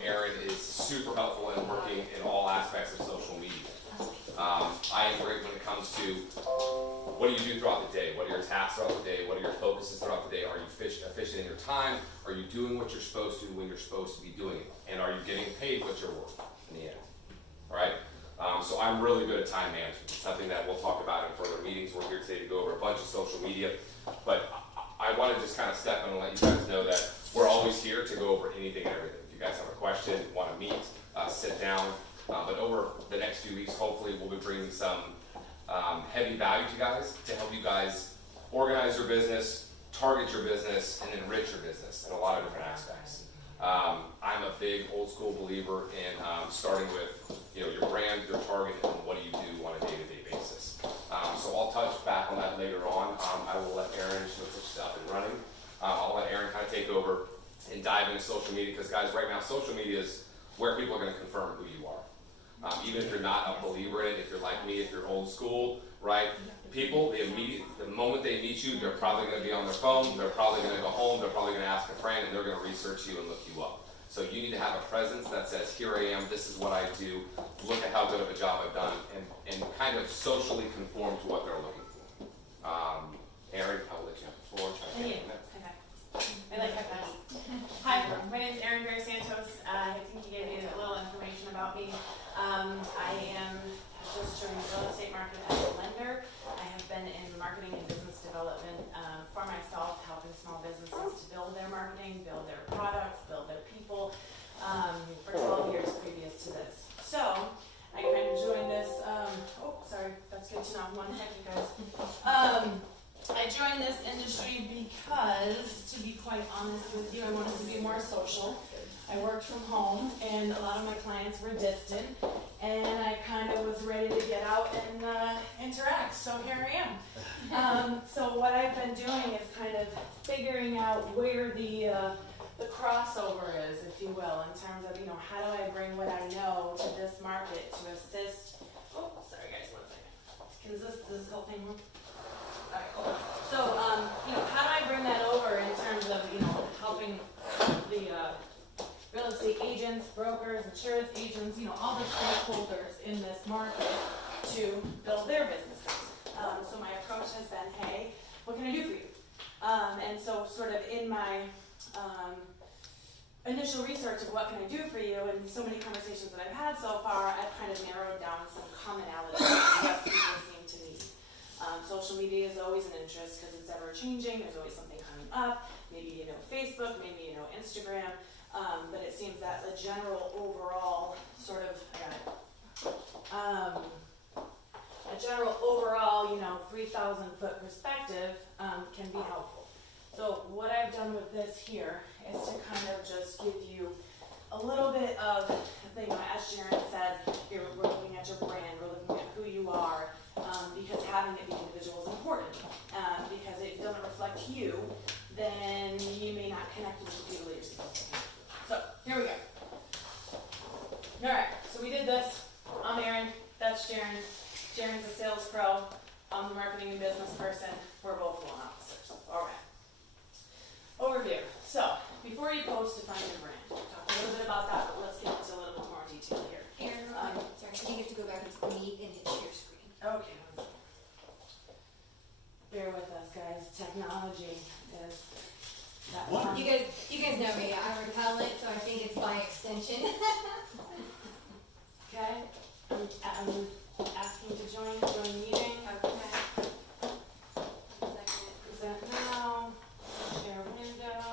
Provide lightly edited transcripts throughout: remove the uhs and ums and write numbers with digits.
Erin is super helpful in working in all aspects of social media. I am great when it comes to what do you do throughout the day? What are your tasks throughout the day? What are your focuses throughout the day? Are you efficient in your time? Are you doing what you're supposed to when you're supposed to be doing it? And are you getting paid what you're worth in the end? All right? So I'm really good at time management. It's something that we'll talk about in further meetings. We're here today to go over a bunch of social media. But I want to just kind of step in and let you guys know that we're always here to go over anything and everything. If you guys have a question, want to meet, sit down. But over the next few weeks, hopefully, we'll be bringing some heavy value to you guys to help you guys organize your business, target your business, and enrich your business in a lot of different aspects. I'm a big old school believer in starting with your brand, your target, and what do you do on a day-to-day basis. So I'll touch back on that later on. I will let Erin, she's up and running. I'll let Erin kind of take over and dive into social media because, guys, right now social media is where people are going to confirm who you are. Even if you're not a believer in it, if you're like me, if you're old school, right? People, the moment they meet you, they're probably going to be on their phone, they're probably going to go home, they're probably going to ask a friend, and they're going to research you and look you up. So you need to have a presence that says, here I am, this is what I do, look at how good of a job I've done, and kind of socially conform to what they're looking for. Erin, I'll let you have the floor. Thank you. I like how fast. Hi, my name is Erin Berry Santos. I think you gave me a little information about me. I am just joined the real estate market as a lender. I have been in marketing and business development for myself, helping small businesses to build their marketing, build their products, build their people for 12 years previous to this. So I kind of joined this. That's good to know. 1 second, guys. I joined this industry because, to be quite honest with you, I wanted to be more social. I worked from home, and a lot of my clients were distant, and I kind of was ready to get out and interact, so here I am. So what I've been doing is kind of figuring out where the crossover is, if you will, in terms of, how do I bring what I know to this market to assist. Oh, sorry guys, 1 second. Is this whole thing work? Alright, cool. So, how do I bring that over in terms of, helping the real estate agents, brokers, insurance agents, all the stakeholders in this market to build their businesses. So my approach has been, hey, what can I do for you? And so sort of in my initial research of what can I do for you, and so many conversations that I've had so far, I've kind of narrowed down some commonalities of what people seem to need. Social media is always an interest because it's ever changing. There's always something coming up. Maybe Facebook, maybe Instagram. But it seems that the general overall sort of, a general overall, 3,000 foot perspective can be helpful. So what I've done with this here is to kind of just give you a little bit of, as Sharon said, we're looking at your brand, we're looking at who you are, because having it be individual is important. Because if it doesn't reflect you, then you may not connect with the people that you're supposed to. So, here we go. Alright, so we did this. I'm Erin, that's Sharon. Sharon's a sales pro. I'm the marketing and business person. We're both loan officers. Alright. Overview. So, before you post, define your brand. Talk a little bit about that, but let's get into a little bit more detail here. Erin, sorry, I think you have to go back into Meet and hit share screen. Okay. Bear with us, guys. Technology is that fun. You guys know me. I repel it, so I think it's by extension. Okay. I'm asking to join meeting. Okay. Present now. Share window.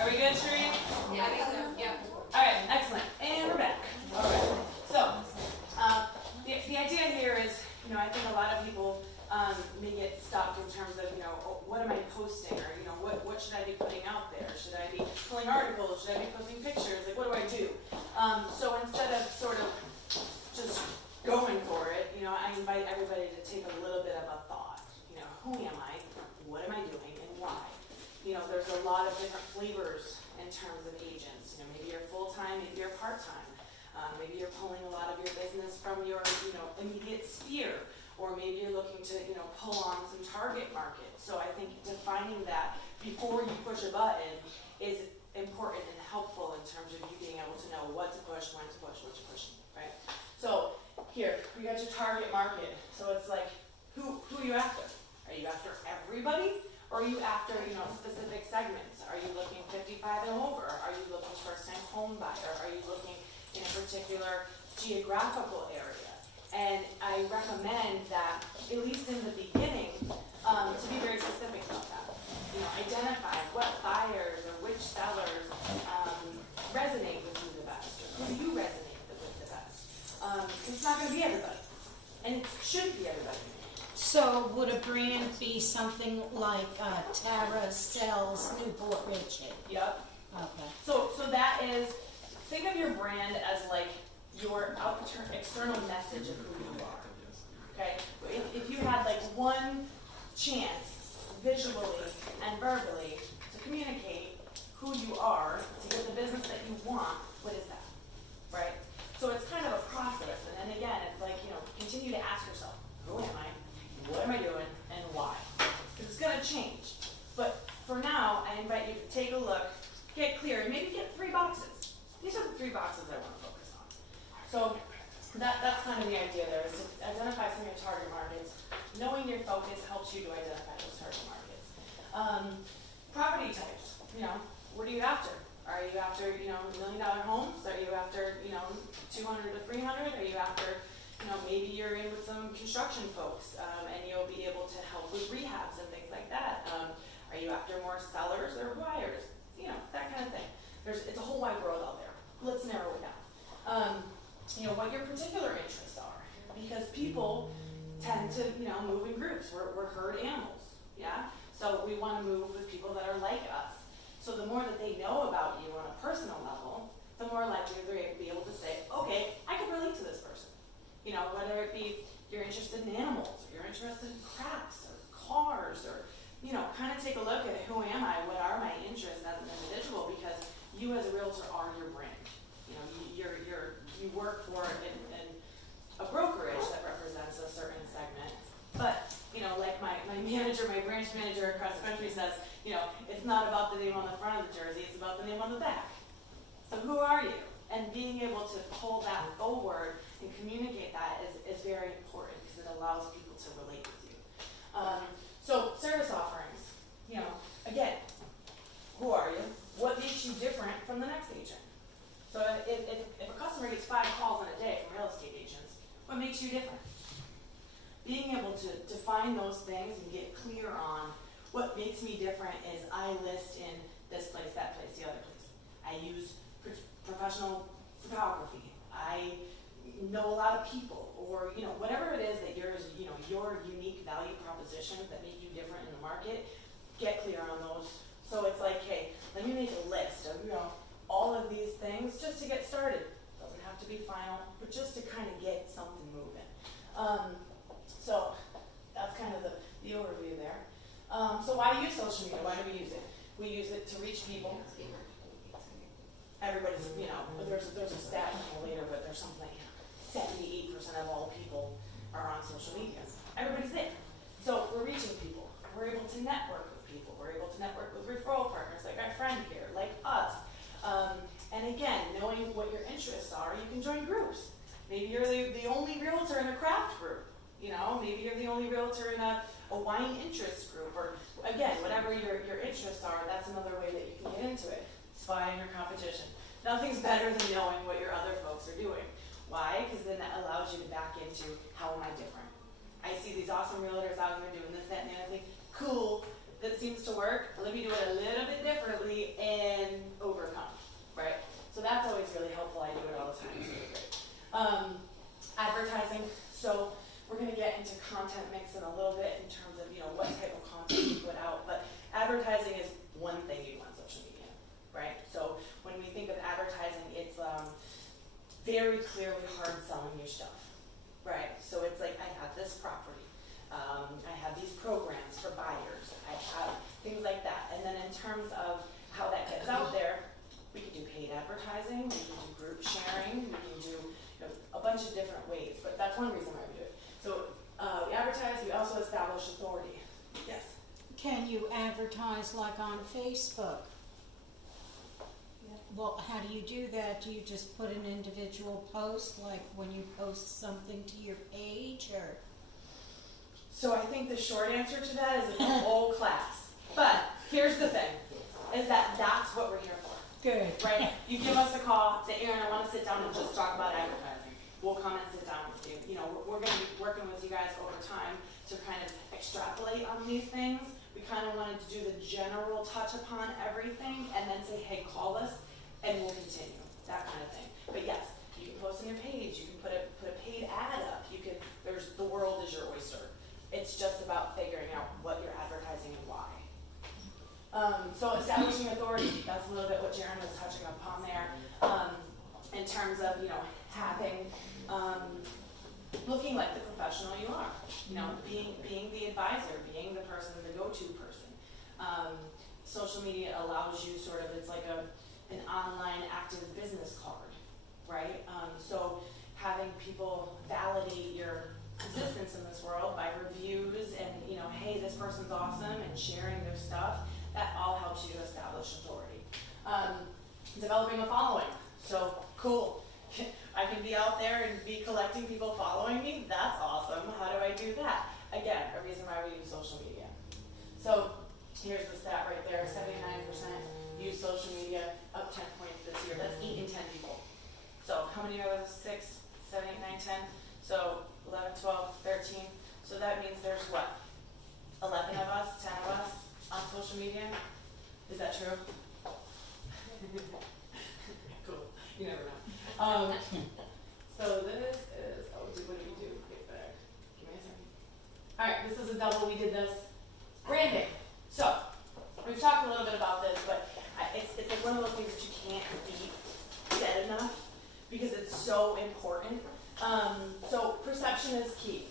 Are we good, Sheree? Yeah, I think so. Yeah. Alright, excellent. And we're back. Alright. So, the idea here is, I think a lot of people may get stuck in terms of, what am I posting? Or, what should I be putting out there? Should I be pulling articles? Should I be posting pictures? Like, what do I do? So instead of sort of just going for it, I invite everybody to take a little bit of a thought. Who am I? What am I doing? And why? There's a lot of different flavors and in terms of agents. You know, maybe you're full-time, maybe you're part-time. Maybe you're pulling a lot of your business from your, you know, immediate sphere, or maybe you're looking to, you know, pull on some target market. So I think defining that before you push a button is important and helpful in terms of you being able to know what to push, when to push, what you're pushing, right? So here, we got your target market. So it's like, who are you after? Are you after everybody? Or are you after, you know, specific segments? Are you looking 55 and over? Are you looking first-time home buyer? Are you looking in a particular geographical area? And I recommend that, at least in the beginning, to be very specific about that. You know, identify what buyers or which sellers resonate with you the best, or who do you resonate with the best. It's not going to be everybody, and it shouldn't be everybody. So would a brand be something like Tara sells Newport Richie? Yep. Okay. So that is, think of your brand as like your external message of who you are. Okay? If you had like one chance, visually and verbally, to communicate who you are, to get the business that you want, what is that? Right? So it's kind of a process, and then again, it's like, you know, continue to ask yourself, who am I? What am I doing? And why? Because it's going to change. But for now, I invite you to take a look, get clear, and maybe get 3 boxes. These are the 3 boxes I want to focus on. So that's kind of the idea there, is to identify some of your target markets. Knowing your focus helps you to identify those target markets. Property types, you know, what are you after? Are you after, you know, $1 million homes? Are you after, you know, 200 to 300? Are you after, you know, maybe you're in with some construction folks, and you'll be able to help with rehabs and things like that. Are you after more sellers or buyers? You know, that kind of thing. It's a whole wide world out there. Let's narrow it down. You know, what your particular interests are, because people tend to, you know, move in groups. We're herd animals, yeah? So we want to move with people that are like us. So the more that they know about you on a personal level, the more likely they'll be able to say, okay, I can relate to this person. You know, whether it be you're interested in animals, or you're interested in crafts, or cars, or, you know, kind of take a look at who am I, what are my interests as an individual, because you as a realtor are your brand. You know, you work for in a brokerage that represents a certain segment, but, you know, like my manager, my branch manager across the country says, you know, it's not about the name on the front of the jersey, it's about the name on the back. So who are you? And being able to pull that forward and communicate that is very important, because it allows people to relate with you. So service offerings, you know, again, who are you? What makes you different from the next agent? So if a customer gets 5 calls in a day from real estate agents, what makes you different? Being able to define those things and get clear on what makes me different is I list in this place, that place, the other place. I use professional photography. I know a lot of people, or, you know, whatever it is that yours, you know, your unique value propositions that make you different in the market, get clear on those. So it's like, hey, let me make a list of, you know, all of these things just to get started. Doesn't have to be final, but just to kind of get something moving. So that's kind of the overview there. So why use social media? Why do we use it? We use it to reach people. Everybody's, you know, there's a stat later, but there's something like 78% of all people are on social media. Everybody's there. So we're reaching people. We're able to network with people. We're able to network with referral partners like our friend here, like us. And again, knowing what your interests are, you can join groups. Maybe you're the only realtor in a craft group. You know, maybe you're the only realtor in a wine interest group, or again, whatever your interests are, that's another way that you can get into it. Spying your competition. Nothing's better than knowing what your other folks are doing. Why? Because then that allows you to back into, how am I different? I see these awesome realtors out here doing this, that, and the other thing. Cool, that seems to work. Let me do it a little bit differently and overcome, right? So that's always really helpful. I do it all the time. It's really great. Advertising. So we're going to get into content mix in a little bit in terms of, you know, what type of content you put out. But advertising is one thing you do on social media, right? So when we think of advertising, it's very clearly hard selling your stuff, right? So it's like, I have this property. I have these programs for buyers. I have things like that. And then in terms of how that gets out there, advertising, we can do group sharing, we can do, a bunch of different ways, but that's one reason why we do it. So, we advertise, we also establish authority. Yes? Can you advertise like on Facebook? Well, how do you do that? Do you just put an individual post, like when you post something to your page, or? So I think the short answer to that is it's a whole class. But here's the thing, is that that's what we're here for, Good. right? You give us a call, say, Erin, I want to sit down and just talk about advertising. We'll come and sit down with you. We're going to be working with you guys over time to kind of extrapolate on these things. We kind of wanted to do the general touch upon everything and then say, hey, call us and we'll continue, that kind of thing. But yes, you can post on your page, you can put a paid ad up, the world is your oyster. It's just about figuring out what you're advertising and why. So establishing authority, that's a little bit what Jaren was touching upon there, in terms of, having, looking like the professional you are, being the advisor, being the person, the go-to person. Social media allows you it's like an online active business card, right? So having people validate your existence in this world by reviews and, hey, this person's awesome, and sharing their stuff, that all helps you to establish authority. Developing a following. So, cool. I can be out there and be collecting people following me. That's awesome. How do I do that? Again, a reason why we use social media. So, here's the stat right there. 79% use social media, up 10 points this year. That's 8 in 10 people. So, how many are those? 6, 7, 8, 9, 10? So, 11, 12, 13. So that means there's what? 11 of us, 10 of us on social media? Is that true? Cool. You never know. So this is, what did we do? Get back. Give me a second. Alright, this is a double. We did this. Branding. So, we've talked a little bit about this, but it's like one of those things that you can't be said enough because it's so important. So perception is key,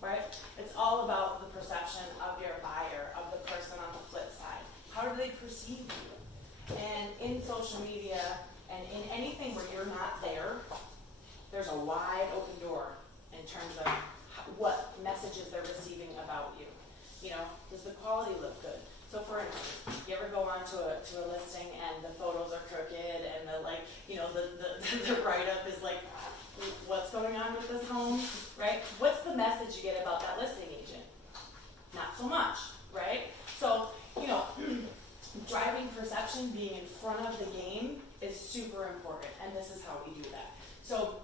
right? It's all about the perception of your buyer, of the person on the flip side. How do they perceive you? And in social media and in anything where you're not there, there's a wide open door in terms of what messages they're receiving about you. Does the quality look good? So for instance, you ever go on to a listing and the photos are crooked and the the write-up is like, what's going on with this home, right? What's the message you get about that listing agent? Not so much, right? So, driving perception, being in front of the game is super important, and this is how we do that. So,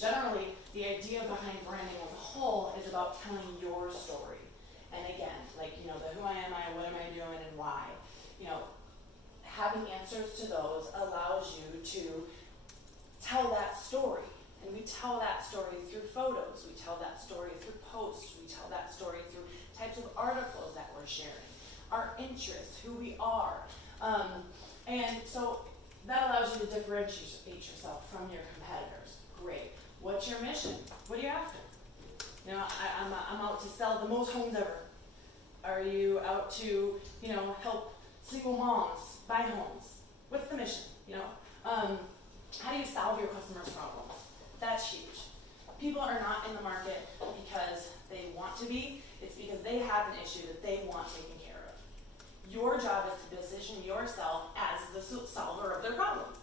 generally, the idea behind branding as a whole is about telling your story. And again, the who am I, what am I doing, and why. Having answers to those allows you to tell that story. And we tell that story through photos, we tell that story through posts, we tell that story through types of articles that we're sharing, our interests, who we are. And so that allows you to differentiate yourself from your competitors. Great. What's your mission? What are you after? I'm out to sell the most homes ever. Are you out to, help single moms buy homes? What's the mission? How do you solve your customers' problems? That's huge. People are not in the market because they want to be. It's because they have an issue that they want taken care of. Your job is to position yourself as the solver of their problems,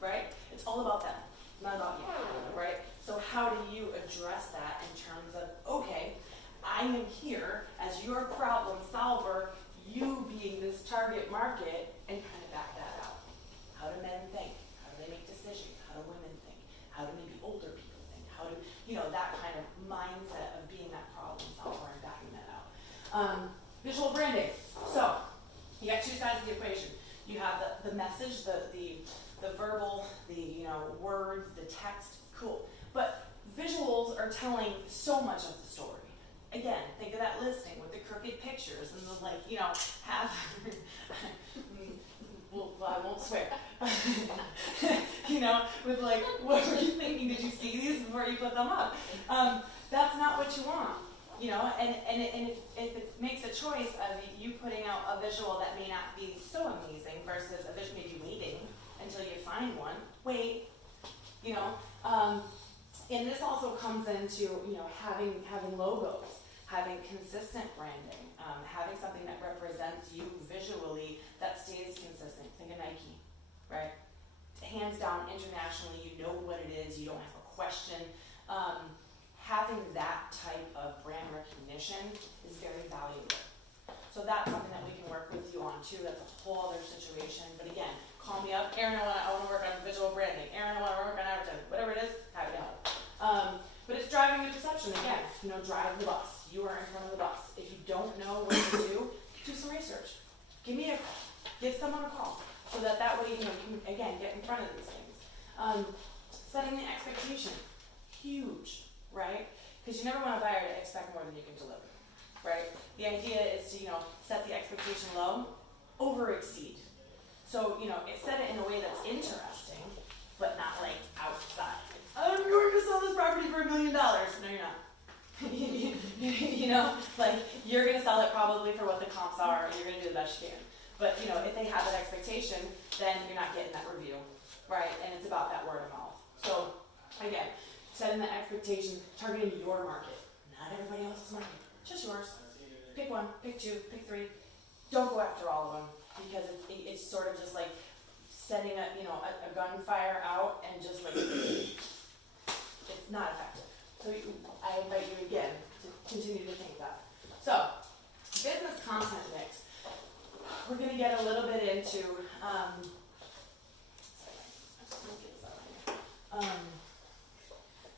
right? It's all about them. It's not about you, right? So how do you address that in terms of, okay, I am here as your problem solver, you being this target market, and kind of back that out. How do men think? How do they make decisions? How do women think? How do maybe older people think? How do, that kind of mindset of being that problem solver and backing that out. Visual branding. So, you got two sides of the equation. You have the message, the verbal, the words, the text, cool. But visuals are telling so much of the story. Again, think of that listing with the crooked pictures and the well, I won't swear. With what were you thinking? Did you see these before you put them up? That's not what you want. And if it makes a choice of you putting out a visual that may not be so amazing versus a visual maybe waiting, until you find one. Wait, you know, and this also comes into, you know, having logos, having consistent branding, having something that represents you visually that stays consistent. Think of Nike, right? Hands down, internationally, you know what it is, you don't have a question. Having that type of brand recognition is very valuable. So that's something that we can work with you on too. That's a whole other situation. But again, call me up. Erin, I wanna work on visual branding. Erin, I wanna work on advertising. Whatever it is, happy to help. But it's driving your perception again. You know, drive the bus. You are in front of the bus. If you don't know what to do some research. Give me a call. Give someone a call. So that way, you know, you can, again, get in front of these things. Setting the expectation. Huge, right? Because you never want a buyer to expect more than you can deliver, right? The idea is to, you know, set the expectation low, over exceed. So, you know, set it in a way that's interesting, but not like outside. Oh, you're going to sell this property for $1 million. No, you're not. You know, like, you're going to sell it probably for what the comps are, and you're going to do the best you can. But, you know, if they have that expectation, then you're not getting that review, right? And it's about that word of mouth. So, again, setting the expectation, targeting your market, not everybody else's market, just yours. Pick one, pick two, pick three. Don't go after all of them, because it's sort of just like setting a, you know, a gunfire out and just like, it's not effective. So I invite you again to continue to think that. So, business content mix. We're going to get a little bit into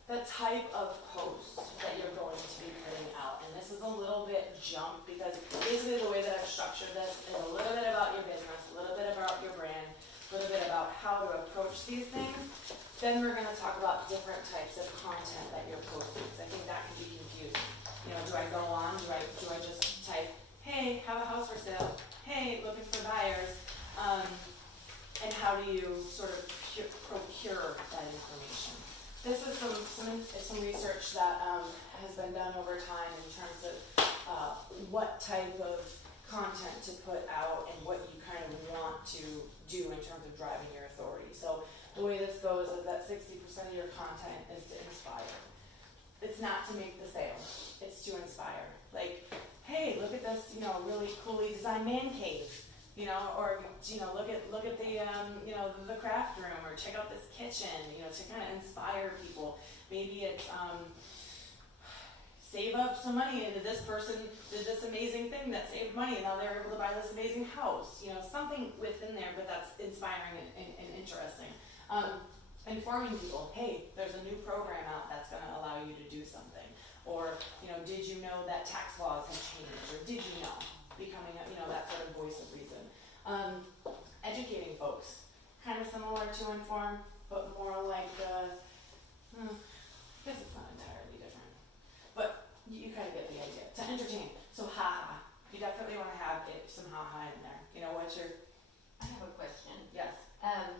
the type of posts that you're going to be putting out. And this is a little bit jump, because basically the way that I've structured this is a little bit about your business, a little bit about your brand, a little bit about how to approach these things. Then we're going to talk about different types of content that you're posting, because I think that can be confusing. You know, do I go on? Do I just type, hey, have a house for sale? Hey, looking for buyers? And how do you sort of procure that information? This is some research that has been done over time in terms of what type of content to put out and what you kind of want to do in terms of driving your authority. So the way this goes is that 60% of your content is to inspire. It's not to make the sale, it's to inspire. Like, hey, look at this, you know, really coolly designed man cave, you know, or, you know, look at the, you know, the craft room, or check out this kitchen, you know, to kind of inspire people. Maybe it's, save up some money, and this person did this amazing thing that saved money, and now they're able to buy this amazing house. You know, something within there, but that's inspiring and interesting. Informing people, hey, there's a new program out that's going to allow you to do something. Or, you know, did you know that tax laws have changed? Or did you know? Becoming, you know, that sort of voice of reason. Educating folks. Kind of similar to inform, but more like, I guess it's not entirely different. But you kind of get the idea. To entertain. So, ha-ha. You definitely want to have some ha-ha in there. You know, what's your... I have a question. Yes.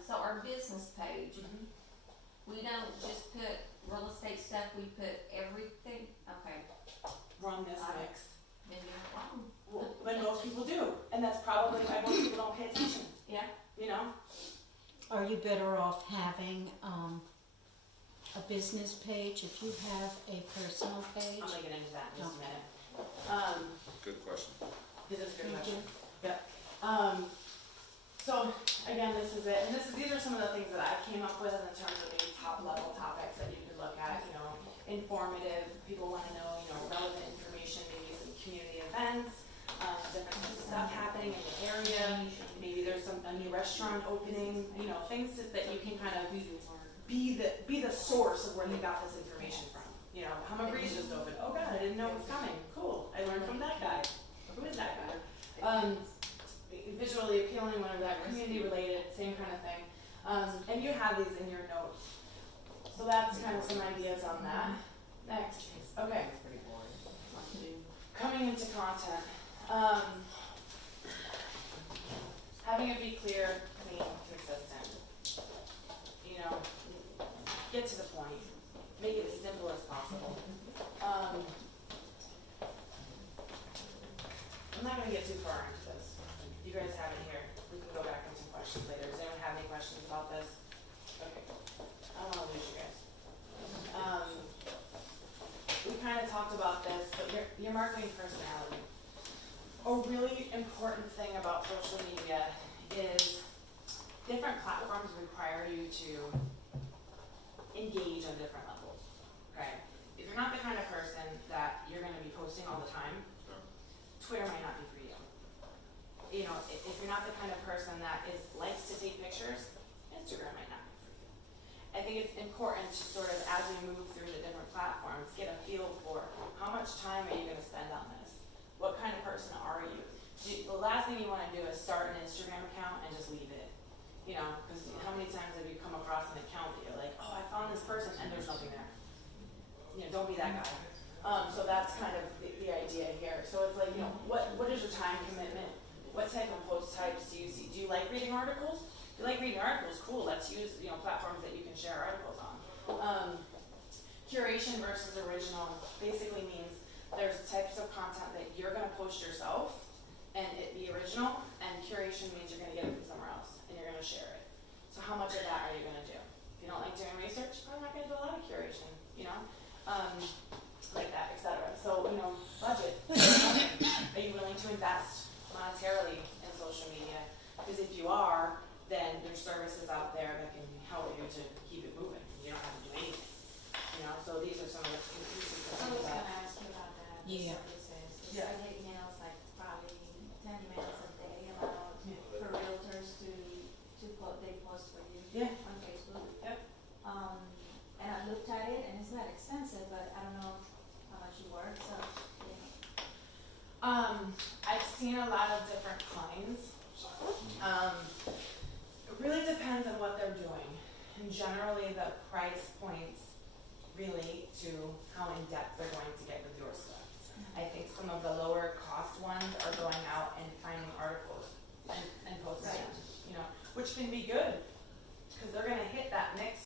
So our business page, we don't just put real estate stuff, we put everything, okay. Run this mix. Then you're wrong. Well, but most people do. And that's probably why most people don't pay attention. Yeah. You know? Are you better off having a business page if you have a personal page? I'm gonna get into that in just a Okay. minute. Good question. This is a good Thank question. you. Yep. So again, this is it, and these are some of the things that I came up with in terms of maybe top level topics that you could look at. You know, informative. People want to know, you know, relevant information. Maybe some community events, different types of stuff happening in the area. Maybe there's a new restaurant opening. You know, things that you can kind of be the source of where they got this information from. You know, Hummergree's just opened. Oh God, I didn't know it was coming. Cool. I learned from that guy. Who is that guy? Visually appealing, whether that community related, same kind of thing. And you have these in your notes. So that's kind of some ideas on that. Next. Okay. Coming into content. Having it be clear, clean, consistent. You know, get to the point. Make it as simple as possible. I'm not going to get too far into this. You guys have it here. We can go back into questions later. Does anyone have any questions about your marketing personality. A really important thing about social media is different platforms require you to engage on different levels, okay? If you're not the kind of person that you're gonna be posting all the time, Twitter might not be for you. You know, if you're not the kind of person that likes to take pictures, Instagram might not be for you. I think it's important to sort of, as we move through the different platforms, get a feel for how much time are you gonna spend on this? What kind of person are you? The last thing you wanna do is start an Instagram account and just leave it. You know, cause how many times have you come across an account that you're like, oh, I found this person and there's nothing there. You know, don't be that guy. So that's kind of the idea here. So it's like, you know, what is your time commitment? What type of post types do you see? Do you like reading articles? If you like reading articles, cool, let's use, you know, platforms that you can share articles on. Curation versus original basically means there's types of content that you're gonna post yourself and it be original, and curation means you're gonna get it from somewhere else and you're gonna share it. So how much of that are you gonna do? If you don't like doing research, you're probably not gonna do a lot of curation, you know? Like that, etc. So, you know, budget. Are you willing to invest monetarily in social media? Because if you are, then there's services out there that can help you to keep it moving. You don't have to do anything. You know, so these are some of the pieces I of was that. gonna ask you about that. the Yeah. Services. 'Cause Yeah. I get emails like probably 10 emails a day about for realtors to they post for you Yeah. on Facebook. Yep. And I looked at it and it's not expensive, but I don't know how much you work, so yeah. I've seen a lot of different kinds. It really depends on what they're doing. And generally the price points relate to how in depth they're going to get with your stuff. I think some of the lower cost ones are going out and finding articles and posting them, you know, which can be good, cause they're gonna hit that mix